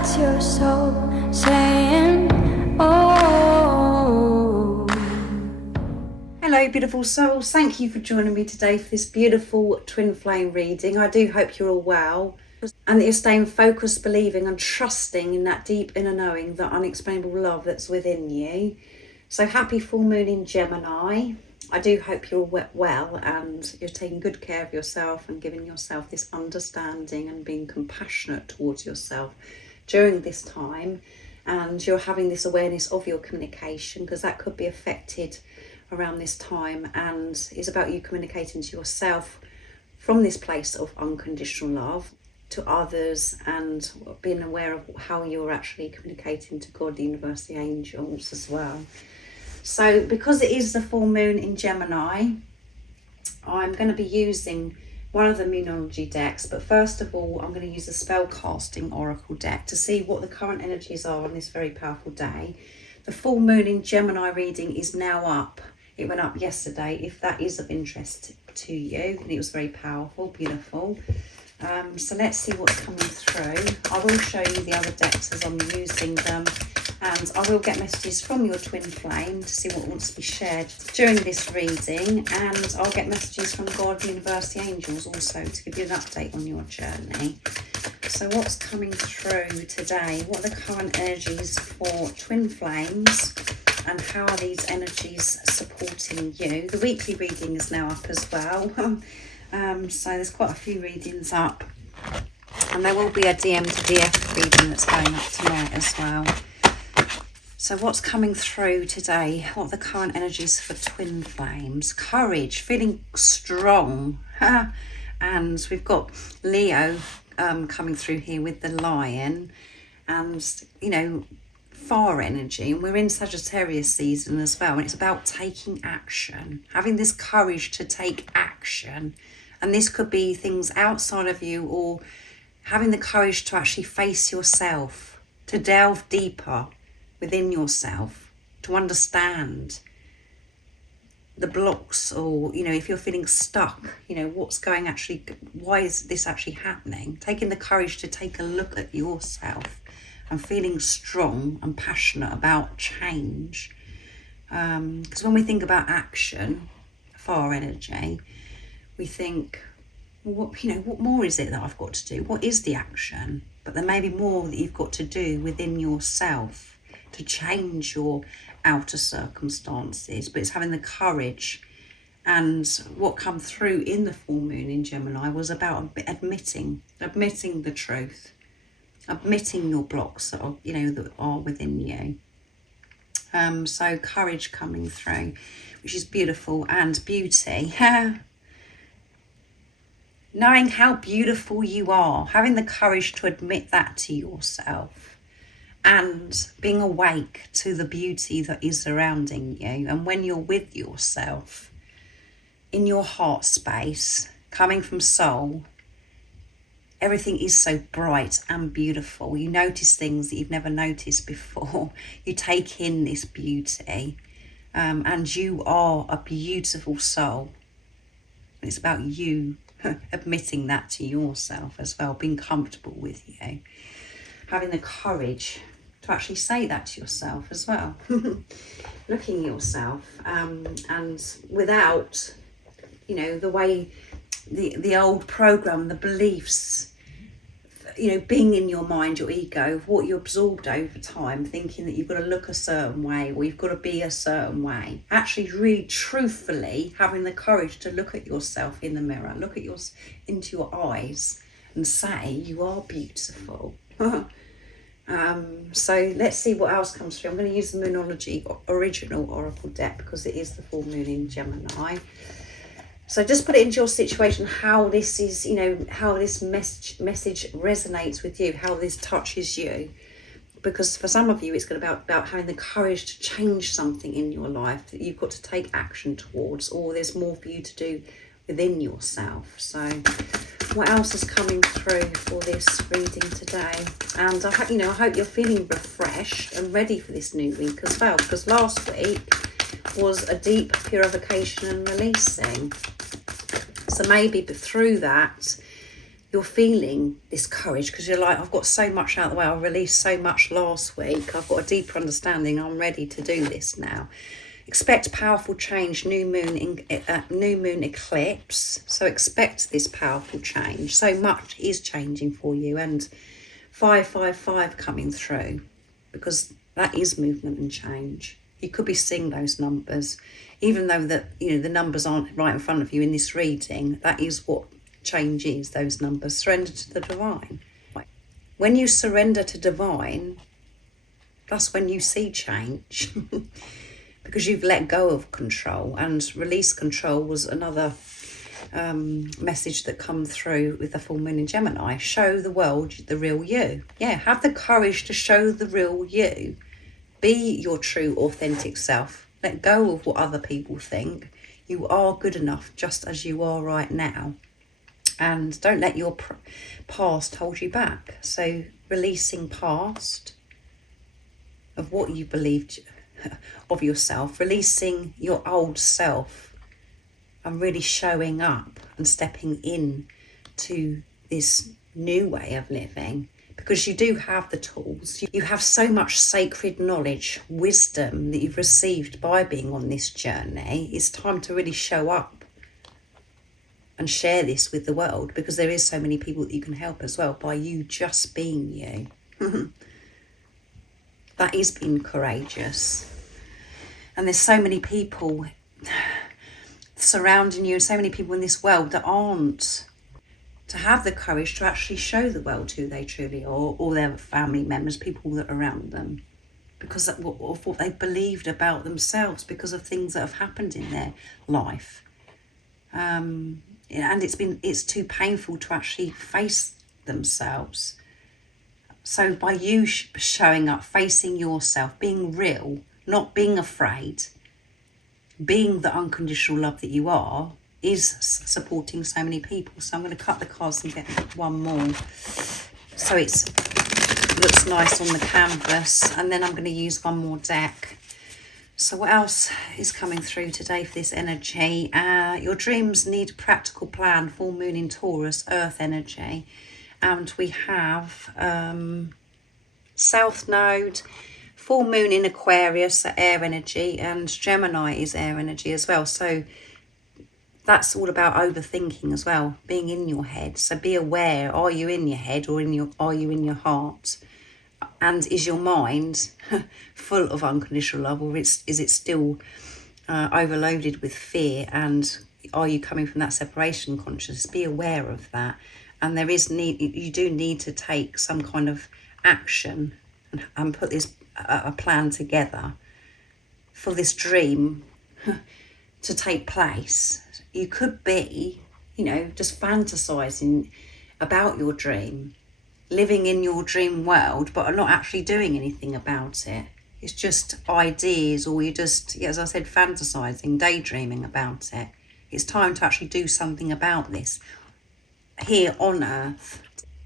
That's your soul saying, oh. Hello beautiful souls, thank you for joining me today for this beautiful twin flame reading. I do hope you're all well and that you're staying focused, believing and trusting in that deep inner knowing, that unexplainable love that's within you. So happy full moon in Gemini. I do hope you're well and you're taking good care of yourself and giving yourself this understanding and being compassionate towards yourself during this time, and you're having this awareness of your communication, because that could be affected around this time, and it's about you communicating to yourself from this place of unconditional love to others, and being aware of how you're actually communicating to God, the universe, the angels as well. So because it is the full moon in Gemini, I'm going to be using one of the Moonology decks, but first of all I'm going to use the spell casting oracle deck to see what the current energies are on this very powerful day. The full moon in Gemini reading is now up. It went up yesterday, if that is of interest to you, and it was very powerful, beautiful. So let's see what's coming through. I will show you the other decks as I'm using them, and I will get messages from your twin flame to see what wants to be shared during this reading, and I'll get messages from God, the universe, the angels also to give you an update on your journey. So what's coming through today? What are the current energies for twin flames, and how are these energies supporting you? The weekly reading is now up as well. So there's quite a few readings up, and there will be a DM to DF reading that's going up tonight as well. So what's coming through today? What are the current energies for twin flames? Courage, feeling strong. And we've got Leo coming through here with the lion, and you know, fire energy, and we're in Sagittarius season as well, and it's about taking action, having this courage to take action. And this could be things outside of you, or having the courage to actually face yourself, to delve deeper within yourself, to understand the blocks, or you know, if you're feeling stuck, you know, what's going actually, why is this actually happening? Taking the courage to take a look at yourself and feeling strong and passionate about change. Because when we think about action, fire energy, we think, well, what more is it that I've got to do? What is the action? But there may be more that you've got to do within yourself to change your outer circumstances, but it's having the courage. And what come through in the full moon in Gemini was about admitting the truth, admitting your blocks that are, you know, that are within you. So courage coming through, which is beautiful, and beauty. Knowing how beautiful you are, having the courage to admit that to yourself, and being awake to the beauty that is surrounding you. And when you're with yourself in your heart space, coming from soul, everything is so bright and beautiful. You notice things that you've never noticed before. You take in this beauty, and you are a beautiful soul. It's about you admitting that to yourself as well, being comfortable with you, having the courage to actually say that to yourself as well. Looking at yourself, and without, you know, the way the old program, the beliefs, you know, being in your mind, your ego, what you absorbed over time, thinking that you've got to look a certain way or you've got to be a certain way. Actually, really truthfully having the courage to look at yourself in the mirror, look at into your eyes and say, you are beautiful. So let's see what else comes through. I'm going to use the Moonology original oracle deck because it is the full moon in Gemini. So just put it into your situation, how this is, you know, how this message resonates with you, how this touches you. Because for some of you, it's going to be about having the courage to change something in your life that you've got to take action towards, or there's more for you to do within yourself. So what else is coming through for this reading today? And I hope you're feeling refreshed and ready for this new week as well, because last week was a deep purification and releasing. So maybe through that, you're feeling this courage because you're like, I've got so much out of the way. I released so much last week. I've got a deeper understanding. I'm ready to do this now. Expect powerful change, new moon eclipse. So expect this powerful change. So much is changing for you, and 555 coming through, because that is movement and change. You could be seeing those numbers, even though that, you know, the numbers aren't right in front of you in this reading. That is what change is, those numbers. Surrender to the divine. When you surrender to divine, that's when you see change. Because you've let go of control, and release control was another message that come through with the full moon in Gemini. Show the world the real you. Yeah, have the courage to show the real you. Be your true authentic self. Let go of what other people think. You are good enough just as you are right now, and don't let your past hold you back. So releasing past of what you believed of yourself, releasing your old self, and really showing up and stepping in to this new way of living, because you do have the tools. You have so much sacred knowledge, wisdom that you've received by being on this journey. It's time to really show up and share this with the world, because there is so many people that you can help as well by you just being you. That is being courageous. And there's so many people surrounding you, and so many people in this world that aren't to have the courage to actually show the world who they truly are, or their family members, people that are around them, because of what they believed about themselves, because of things that have happened in their life. And it's too painful to actually face themselves. So by you showing up, facing yourself, being real, not being afraid, being the unconditional love that you are, is supporting so many people. So I'm going to cut the cards and get one more, so it looks nice on the canvas, and then I'm going to use one more deck. So what else is coming through today for this energy? Your dreams need a practical plan. Full moon in Taurus, earth energy. And we have South Node, full moon in Aquarius, air energy, and Gemini is air energy as well. So that's all about overthinking as well, being in your head. So be aware, are you in your head, or are you in your heart? And is your mind full of unconditional love, or is it still overloaded with fear? And are you coming from that separation consciousness? Be aware of that. And there is you do need to take some kind of action and put a plan together for this dream to take place. You could be, just fantasizing about your dream, living in your dream world, but are not actually doing anything about it. It's just ideas, or you just, as I said, fantasizing, daydreaming about it. It's time to actually do something about this here on Earth.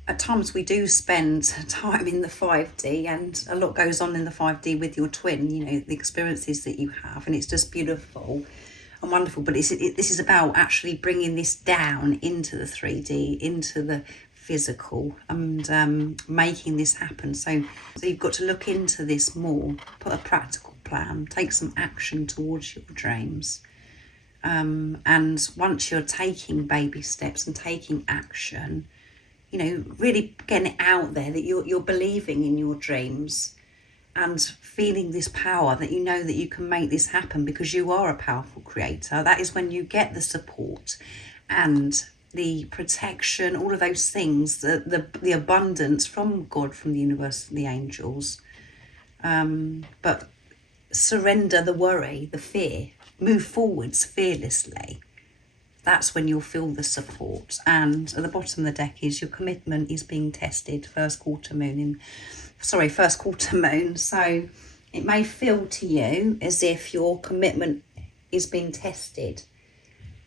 At times we do spend time in the 5D, and a lot goes on in the 5D with your twin, the experiences that you have, and it's just beautiful and wonderful. But this is about actually bringing this down into the 3D, into the physical, and making this happen. So you've got to look into this more, put a practical plan, take some action towards your dreams. And once you're taking baby steps and taking action, really getting it out there that you're believing in your dreams, and feeling this power that that you can make this happen, because you are a powerful creator. That is when you get the support and the protection, all of those things, the abundance from God, from the universe, from the angels. But surrender the worry, the fear, move forwards fearlessly. That's when you'll feel the support. And at the bottom of the deck is your commitment is being tested. First quarter moon. So it may feel to you as if your commitment is being tested.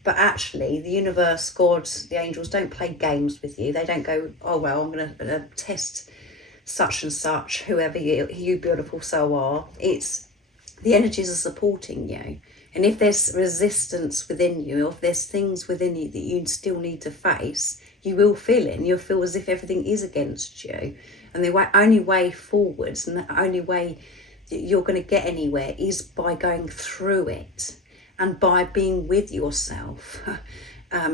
But actually, the universe, God, the angels don't play games with you. They don't go, oh, well, I'm going to test such and such, whoever you beautiful soul are. It's the energies are supporting you. And if there's resistance within you, or if there's things within you that you still need to face, you will feel it, and you'll feel as if everything is against you. And the only way forwards, and the only way that you're going to get anywhere, is by going through it and by being with yourself,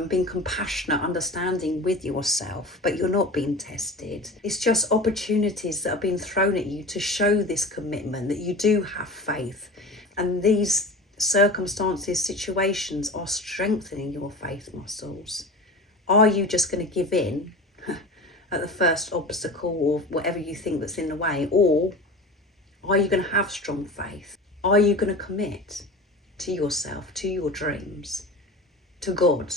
being compassionate, understanding with yourself. But you're not being tested. It's just opportunities that are being thrown at you to show this commitment, that you do have faith. And these circumstances, situations are strengthening your faith muscles. Are you just going to give in at the first obstacle or whatever you think that's in the way? Or are you going to have strong faith? Are you going to commit to yourself, to your dreams, to God,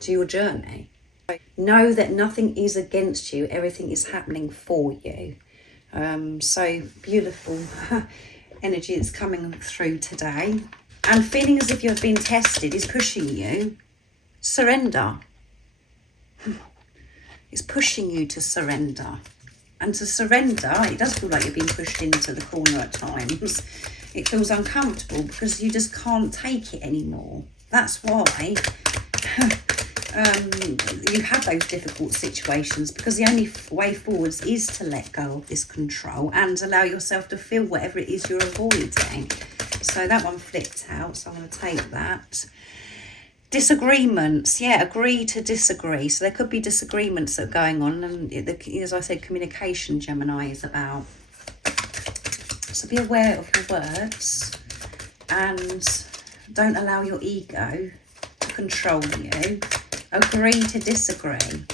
to your journey? Know that nothing is against you. Everything is happening for you. So beautiful energy that's coming through today. And feeling as if you've been tested is pushing you. Surrender. It's pushing you to surrender. And to surrender, it does feel like you're being pushed into the corner at times. It feels uncomfortable because you just can't take it anymore. That's why you have those difficult situations, because the only way forwards is to let go of this control and allow yourself to feel whatever it is you're avoiding. So that one flipped out, so I'm going to take that. Disagreements, yeah, agree to disagree. So there could be disagreements that are going on, and as I said, communication, Gemini, is about. So be aware of your words and don't allow your ego to control you. Agree to disagree.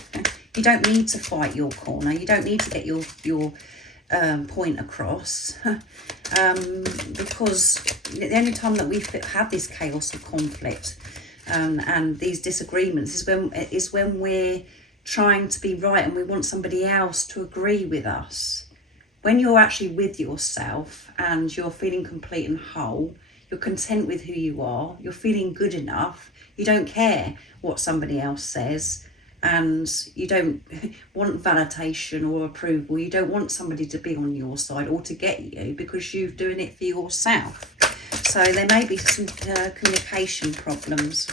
You don't need to fight your corner. You don't need to get your point across, because the only time that we have this chaos of conflict and these disagreements is when we're trying to be right and we want somebody else to agree with us. When you're actually with yourself and you're feeling complete and whole, you're content with who you are, you're feeling good enough, you don't care what somebody else says, and you don't want validation or approval. You don't want somebody to be on your side or to get you, because you're doing it for yourself. So there may be some communication problems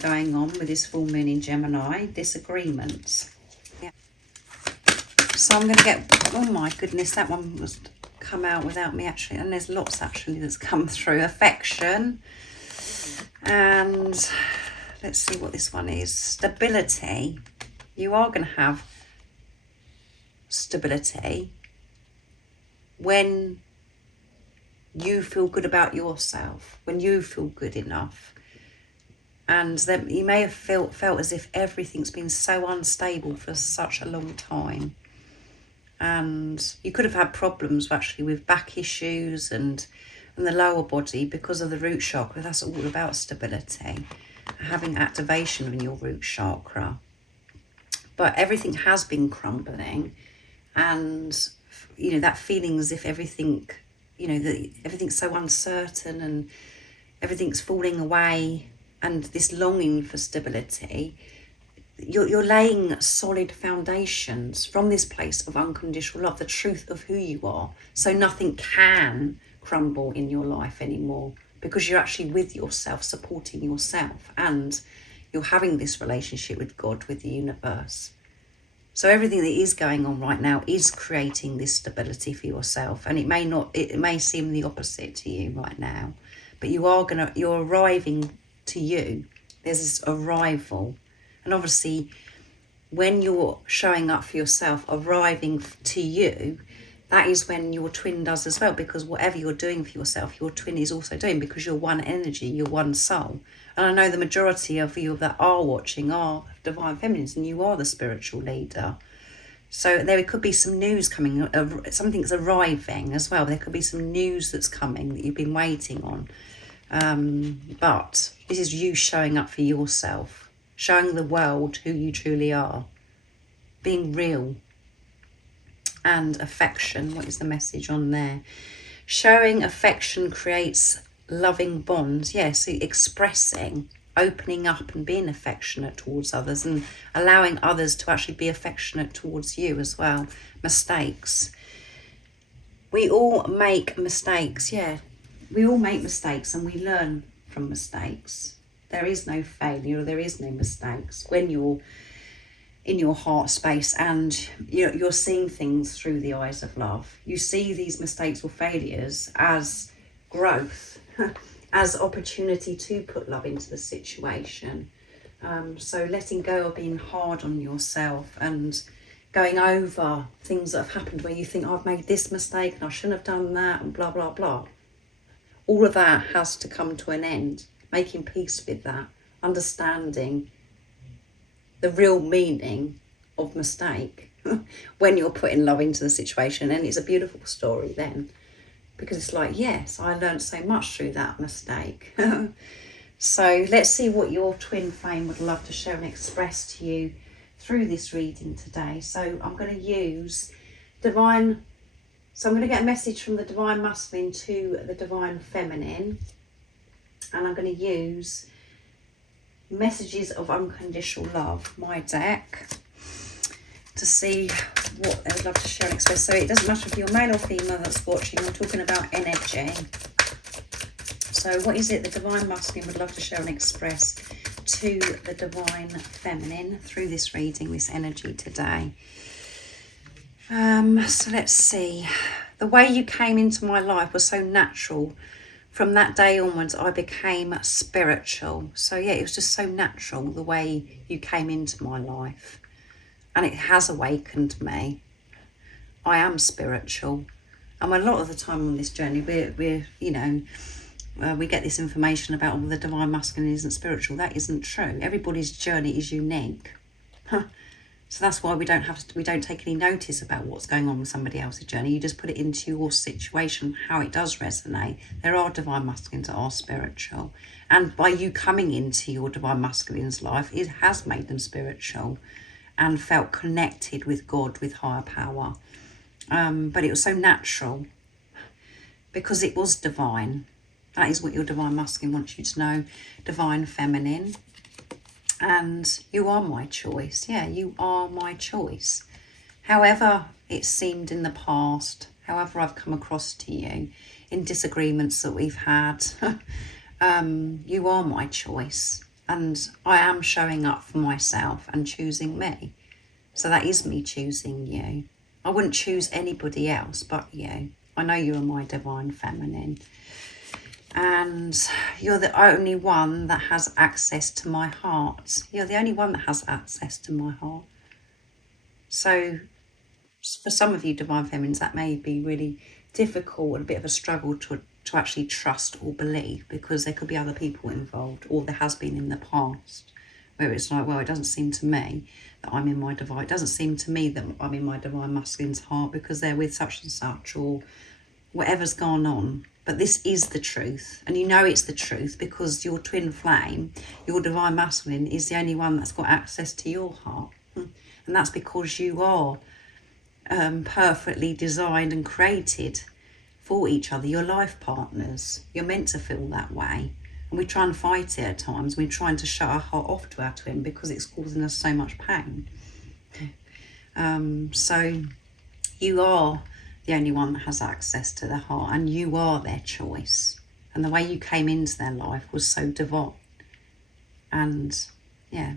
going on with this full moon in Gemini, disagreements. Yeah. So I'm going to get, oh my goodness, that one was come out without me actually, and there's lots actually that's come through. Affection, and let's see what this one is. Stability. You are going to have stability when you feel good about yourself, when you feel good enough. And then you may have felt as if everything's been so unstable for such a long time. And you could have had problems actually with back issues and the lower body because of the root chakra. That's all about stability, having activation in your root chakra. But everything has been crumbling, and you know that feeling as if everything, you know, that everything's so uncertain and everything's falling away, and this longing for stability. You're laying solid foundations from this place of unconditional love, the truth of who you are. So nothing can crumble in your life anymore, because you're actually with yourself, supporting yourself, and you're having this relationship with God, with the universe. So everything that is going on right now is creating this stability for yourself. And it may seem the opposite to you right now, but you're arriving to you. There's this arrival. And obviously, when you're showing up for yourself, arriving to you, that is when your twin does as well, because whatever you're doing for yourself, your twin is also doing, because you're one energy, you're one soul. And I know the majority of you that are watching are divine feminines, and you are the spiritual leader. So there could be some news coming, something's arriving as well. There could be some news that's coming that you've been waiting on. But this is you showing up for yourself, showing the world who you truly are, being real. And affection, what is the message on there? Showing affection creates loving bonds. Yes, yeah, so expressing, opening up and being affectionate towards others, and allowing others to actually be affectionate towards you as well. Mistakes. We all make mistakes, yeah. We all make mistakes, and we learn from mistakes. There is no failure, there is no mistakes when you're in your heart space, and you're seeing things through the eyes of love. You see these mistakes or failures as growth, as opportunity to put love into the situation. So letting go of being hard on yourself and going over things that have happened where you think, I've made this mistake and I shouldn't have done that and blah, blah, blah. All of that has to come to an end. Making peace with that, understanding the real meaning of mistake when you're putting love into the situation. And it's a beautiful story then, because it's like, yes, I learned so much through that mistake. So let's see what your twin flame would love to share and express to you through this reading today. So I'm going to use divine, so I'm going to get a message from the divine masculine to the divine feminine, and I'm going to use messages of unconditional love, my deck, to see what they would love to share and express. So it doesn't matter if you're male or female that's watching, I'm talking about energy. So what is it the divine masculine would love to share and express to the divine feminine through this reading, this energy today? So let's see. The way you came into my life was so natural. From that day onwards, I became spiritual. So yeah, it was just so natural the way you came into my life. And it has awakened me. I am spiritual. And a lot of the time on this journey, we're we get this information about the divine masculine isn't spiritual. That isn't true. Everybody's journey is unique. So that's why we don't take any notice about what's going on with somebody else's journey. You just put it into your situation, how it does resonate. There are divine masculines that are spiritual. And by you coming into your divine masculine's life, it has made them spiritual and felt connected with God, with higher power. But it was so natural because it was divine. That is what your divine masculine wants you to know. Divine feminine. And you are my choice. Yeah, you are my choice. However it seemed in the past, however I've come across to you, in disagreements that we've had, you are my choice. And I am showing up for myself and choosing me. So that is me choosing you. I wouldn't choose anybody else but you. I know you are my divine feminine. And you're the only one that has access to my heart. You're the only one that has access to my heart. So for some of you divine feminines, that may be really difficult and a bit of a struggle to actually trust or believe, because there could be other people involved, or there has been in the past, where it's like, well, it doesn't seem to me that I'm in my divine, it doesn't seem to me that I'm in my divine masculine's heart because they're with such and such, or whatever's gone on. But this is the truth, and you know it's the truth because your twin flame, your divine masculine, is the only one that's got access to your heart. And that's because you are perfectly designed and created for each other. You're life partners. You're meant to feel that way. And we try and fight it at times. We're trying to shut our heart off to our twin because it's causing us so much pain. So you are the only one that has access to their heart, and you are their choice. And the way you came into their life was so divine. And yeah,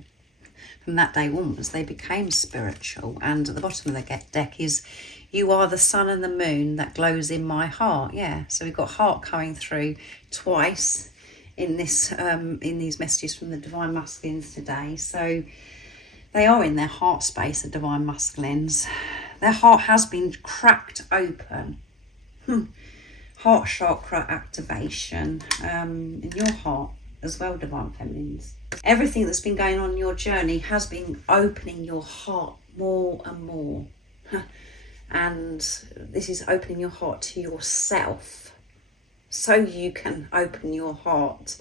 from that day onwards, they became spiritual. And at the bottom of the deck is, you are the sun and the moon that glows in my heart. Yeah, so we've got heart coming through twice in this in these messages from the divine masculines today. So they are in their heart space, the divine masculines. Their heart has been cracked open. Heart chakra activation in your heart as well, divine feminines. Everything that's been going on in your journey has been opening your heart more and more. And this is opening your heart to yourself, so you can open your heart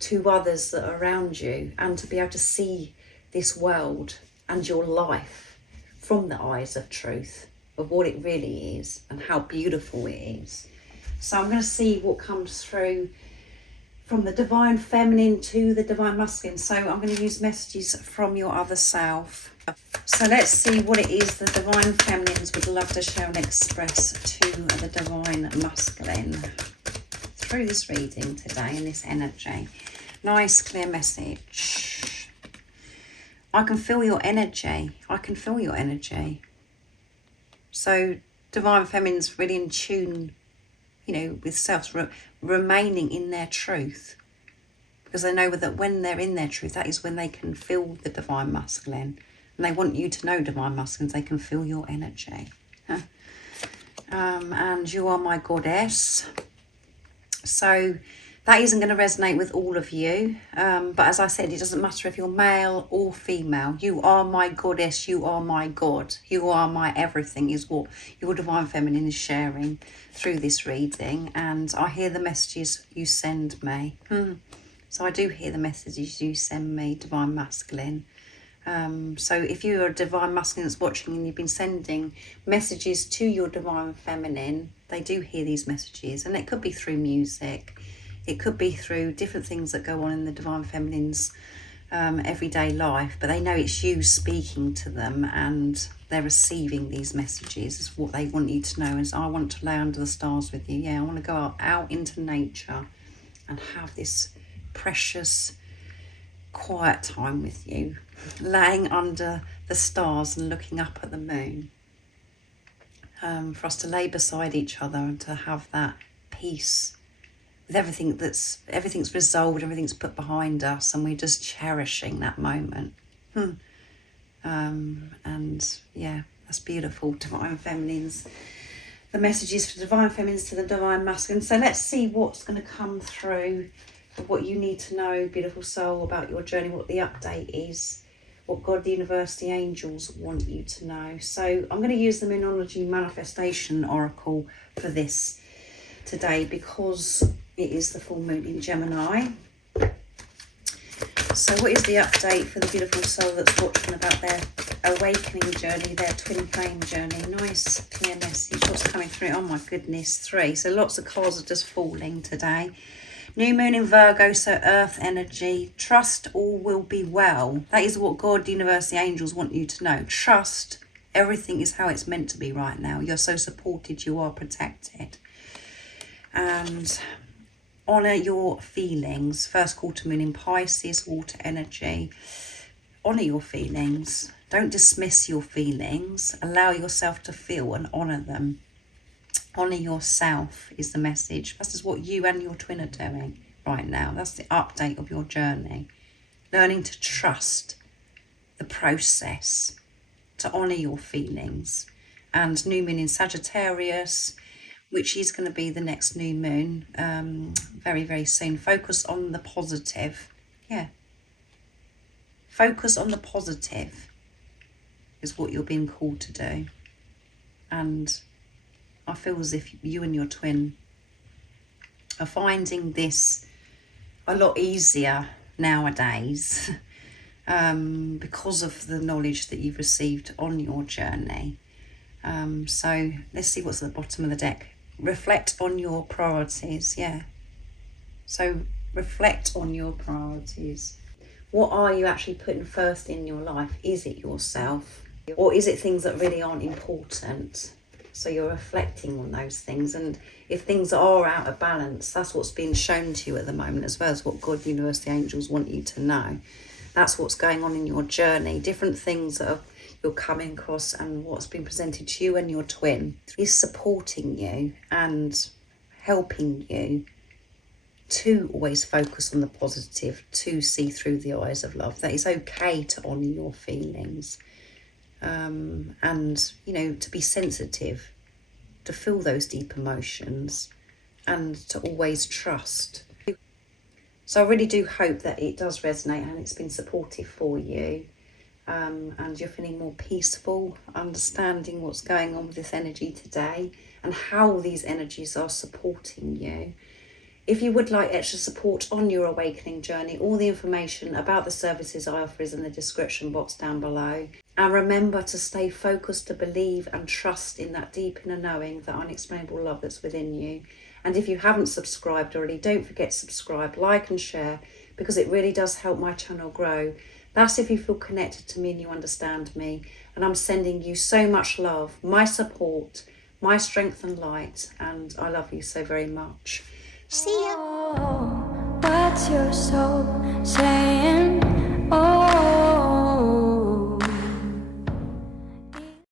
to others that are around you, and to be able to see this world and your life from the eyes of truth, of what it really is and how beautiful it is. So I'm going to see what comes through from the divine feminine to the divine masculine. So I'm going to use messages from your other self. So let's see what it is the divine feminines would love to share and express to the divine masculine through this reading today in this energy. Nice clear message. I can feel your energy. I can feel your energy. So Divine Feminine's really in tune, you know, with self, remaining in their truth. Because they know that when they're in their truth, that is when they can feel the Divine Masculine. And they want you to know, Divine Masculines, they can feel your energy. And you are my goddess. So that isn't going to resonate with all of you. But as I said, it doesn't matter if you're male or female. You are my goddess. You are my God. You are my everything, is what your Divine Feminine is sharing through this reading. And I hear the messages you send me. So I do hear the messages you send me, Divine Masculine. So if you're a Divine Masculine that's watching and you've been sending messages to your Divine Feminine, they do hear these messages. And it could be through music. It could be through different things that go on in the Divine Feminine's everyday life. But they know it's you speaking to them and they're receiving these messages. Is what they want you to know. Is I want to lay under the stars with you. Yeah, I want to go out into nature and have this precious quiet time with you, laying under the stars and looking up at the moon, for us to lay beside each other and to have that peace with everything's resolved, everything's put behind us, and we're just cherishing that moment. And yeah, that's beautiful. Divine Feminines, the messages for Divine Feminines to the Divine Masculine. So let's see what's going to come through, what you need to know, beautiful soul, about your journey, what the update is, what God, the universe, the angels want you to know. So I'm going to use the Moonology Manifestation Oracle for this today because it is the full moon in Gemini. So what is the update for the beautiful soul that's watching about their awakening journey, their twin flame journey? Nice clear message. What's coming through? Oh my goodness, 3. So lots of cards are just falling today. New moon in Virgo, so earth energy. Trust all will be well. That is what God, the universe, the angels want you to know. Trust everything is how it's meant to be right now. You're so supported, you are protected. And honour your feelings. First quarter moon in Pisces, water energy. Honour your feelings. Don't dismiss your feelings. Allow yourself to feel and honour them. Honour yourself is the message. This is what you and your twin are doing right now. That's the update of your journey. Learning to trust the process, to honour your feelings. And new moon in Sagittarius, which is going to be the next new moon very, very soon. Focus on the positive. Yeah. Focus on the positive is what you're being called to do. And I feel as if you and your twin are finding this a lot easier nowadays because of the knowledge that you've received on your journey. So let's see what's at the bottom of the deck. Reflect on your priorities. Yeah. So reflect on your priorities. What are you actually putting first in your life? Is it yourself? Or is it things that really aren't important? So you're reflecting on those things, and if things are out of balance, that's what's being shown to you at the moment, as well as what God, universe, the angels want you to know. That's what's going on in your journey. Different things that you're coming across, and what's been presented to you and your twin is supporting you and helping you to always focus on the positive, to see through the eyes of love. That it's okay to honour your feelings. And, you know, to be sensitive, to feel those deep emotions, and to always trust. So I really do hope that it does resonate and it's been supportive for you, and you're feeling more peaceful, understanding what's going on with this energy today and how these energies are supporting you. If you would like extra support on your awakening journey, all the information about the services I offer is in the description box down below. And remember to stay focused, to believe and trust in that deep inner knowing, that unexplainable love that's within you. And if you haven't subscribed already, don't forget to subscribe, like and share, because it really does help my channel grow. That's if you feel connected to me and you understand me. And I'm sending you so much love, my support, my strength and light. And I love you so very much. See ya. Oh, what's your soul saying? Oh.